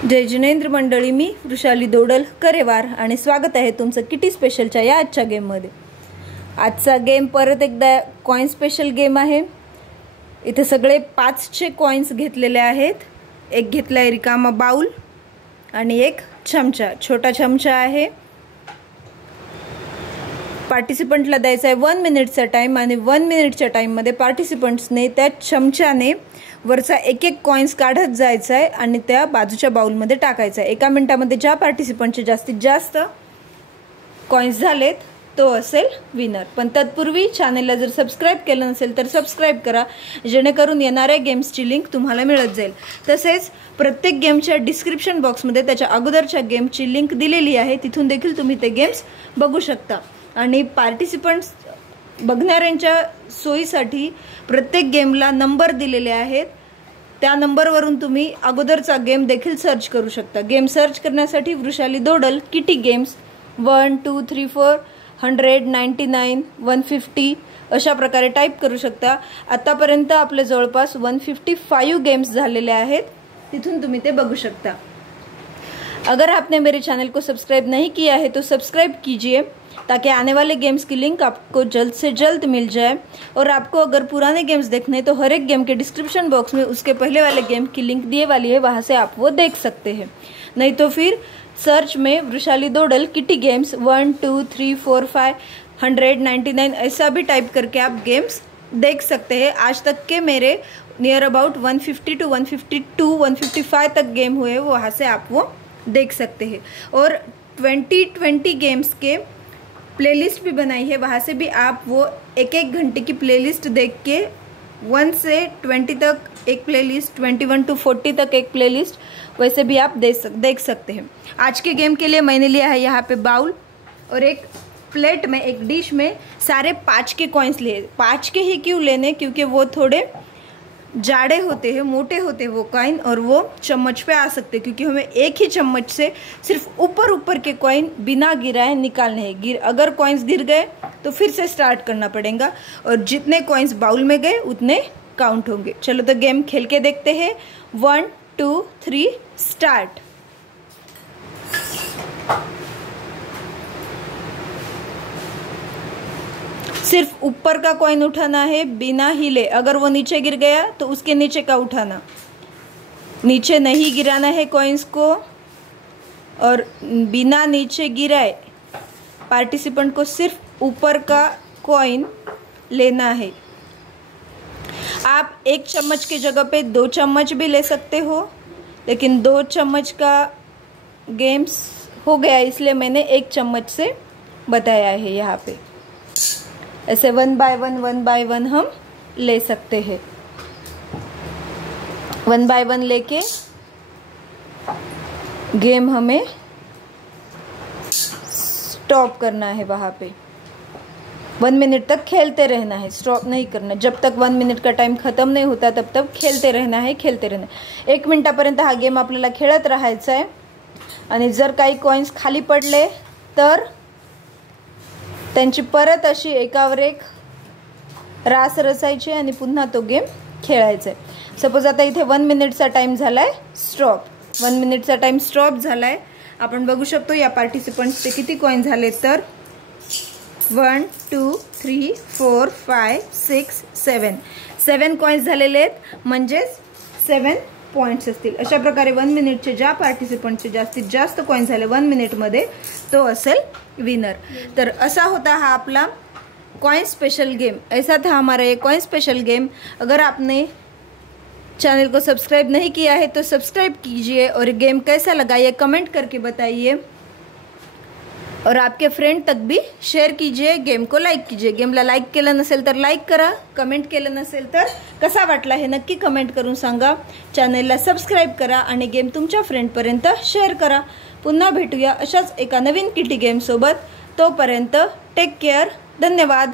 जय जिनेंद्र मंडळी, मी वृषाली दोडल करेवार आणि स्वागत आहे तुमचं किटी स्पेशलच्या या आजच्या गेममध्ये। आजचा गेम परत एकदा कॉइन स्पेशल गेम आहे। इथे सगळे 5चे कॉइन्स घेतलेले आहेत। एक घेतलाय रिकामा बाउल आणि एक चमचा, छोटा चमचा आहे। पार्टिसिपंटला द्यायचा आहे 1 मिनिटचा टाइम आणि 1 मिनिटच्या टाइम मध्ये पार्टिसिपंट्सने त्या चमच्याने वरचा एक एक कॉइन्स काढत जायचा आहे आणि त्या बाजूच्या बाउलमध्ये टाकायचा आहे। 1 मिनिटामध्ये ज्या पार्टिसिपंटचे जास्तीत जास्त कॉइन्स झालेत तो असेल विनर। पण तत्पूर्वी चॅनलला जर सबस्क्राइब केलं नसेल तर सबस्क्राइब करा, जेणेकरून येणाऱ्या गेम्सची लिंक तुम्हाला मिळत जाईल। तसेच प्रत्येक गेमच्या डिस्क्रिप्शन बॉक्समध्ये त्याच्या अगोदरच्या गेमची लिंक दिलेली आहे, तिथून देखील तुम्ही ते गेम्स बघू शकता। आणि पार्टिसिपंट्स बघणाऱ्यांच्या सोयीसाठी प्रत्येक गेमला नंबर दिलेले आहेत, त्या नंबरवरून तुम्ही अगोदरचा गेम देखील सर्च करू शकता। गेम सर्च करण्यासाठी वृषाली दोडल किटी गेम्स 1 2 3 4 100 99 150 अशा प्रकारे टाइप करू शकता। आतापर्यंत आपले जवळपास 155 गेम्स झालेले आहेत, तिथून तुम्ही ते बघू शकता। अगर आपने मेरे चैनल को सब्सक्राइब नहीं किया है तो सब्सक्राइब कीजिए, ताकि आने वाले गेम्स की लिंक आपको जल्द से जल्द मिल जाए। और आपको अगर पुराने गेम्स देखने हैं तो हर एक गेम के डिस्क्रिप्शन बॉक्स में उसके पहले वाले गेम की लिंक दिए वाली है, वहाँ से आप वो देख सकते हैं। नहीं तो फिर सर्च में वृषाली दोडल किटी गेम्स 1 2 3 4 5 100 99 ऐसा भी टाइप करके आप गेम्स देख सकते हैं। आज तक के मेरे नियर अबाउट 150 टू 152 155 तक गेम हुए, वहाँ से आप वो देख सकते हैं। और 20 गेम्स के प्लेलिस्ट भी बनाई है, वहाँ से भी आप वो एक एक घंटे की प्लेलिस्ट देख के 1 से 20 तक एक प्लेलिस्ट, 21 टू 40 तक एक प्लेलिस्ट, वैसे भी आप देख सकते हैं। आज के गेम के लिए मैंने लिया है यहाँ पे बाउल और एक प्लेट में, एक डिश में सारे 5 के कॉइन्स लिए। 5 के ही क्यों लेने, क्योंकि वो थोड़े जाड़े होते हैं, मोटे होते हैं वो कॉइन, और वो चम्मच पे आ सकते हैं, क्योंकि हमें एक ही चम्मच से सिर्फ ऊपर ऊपर के कॉइन बिना गिराए निकालने हैं। अगर कॉइन्स गिर गए तो फिर से स्टार्ट करना पड़ेगा, और जितने कॉइन्स बाउल में गए उतने काउंट होंगे। चलो तो गेम खेल के देखते हैं। 1 2 3 स्टार्ट। सिर्फ ऊपर का कॉइन उठाना है बिना हिले। अगर वो नीचे गिर गया तो उसके नीचे का उठाना, नीचे नहीं गिराना है कॉइन्स को, और बिना नीचे गिराए पार्टिसिपेंट को सिर्फ ऊपर का कॉइन लेना है। आप 1 चम्मच की जगह पे 2 चम्मच भी ले सकते हो, लेकिन 2 चम्मच का गेम्स हो गया इसलिए मैंने 1 चम्मच से बताया है। यहाँ पे ऐसे 1 बाय 1 हम ले सकते हैं। 1 बाय 1 लेके गेम हमें स्टॉप करना है। वहाँ पे 1 मिनट तक खेलते रहना है, स्टॉप नहीं करना। जब तक 1 मिनिट का टाइम खत्म नहीं होता तब तक खेलते रहना है, खेलते रहना। 1 मिनिटापर्यंत हा गेम आपल्याला खेळत राहायचा आहे। आणि जर काही कॉइन्स खाली पडले तर त्यांची परत अशी एकावर एक रास रचायची आणि पुन्हा तो गेम खेळायचा आहे। सपोज आता इथे 1 मिनिटचा टाइम झालाय स्टॉप, 1 मिनिटचा टाइम स्टॉप झालाय। आपण बघू शकतो या पार्टिसिपंट्सचे किती कॉइन झाले तर 1 2 3 4 5 6 7 कॉइन्स झालेले आहेत, म्हणजेच 7 पॉइंट्स असतील। अशा प्रकारे 1 मिनिटचे ज्या पार्टिसिपंटचे जास्तीत जास्त कॉइन झाले 1 मिनिटमध्ये तो असेल विनर। तर असा होता हा अपना कॉइन स्पेशल गेम। ऐसा था हमारा ये कॉइन स्पेशल गेम। अगर आपने चैनल को सब्सक्राइब नहीं किया है तो सब्सक्राइब कीजिए, और गेम कैसा लगा ये कमेंट करके बताइए, और आपके फ्रेंड तक भी शेअर कीजिए। गेम को लाईक कीजिए। गेमला लाईक केलं नसेल तर लाईक करा, कमेंट केलं नसेल तर कसा वाटला हे नक्की कमेंट करून सांगा। चॅनलला सबस्क्राइब करा आणि गेम तुमच्या फ्रेंडपर्यंत शेअर करा। पुन्हा भेटूया अशाच एका नवीन किटी गेम सोबत। तोपर्यंत टेक केअर, धन्यवाद।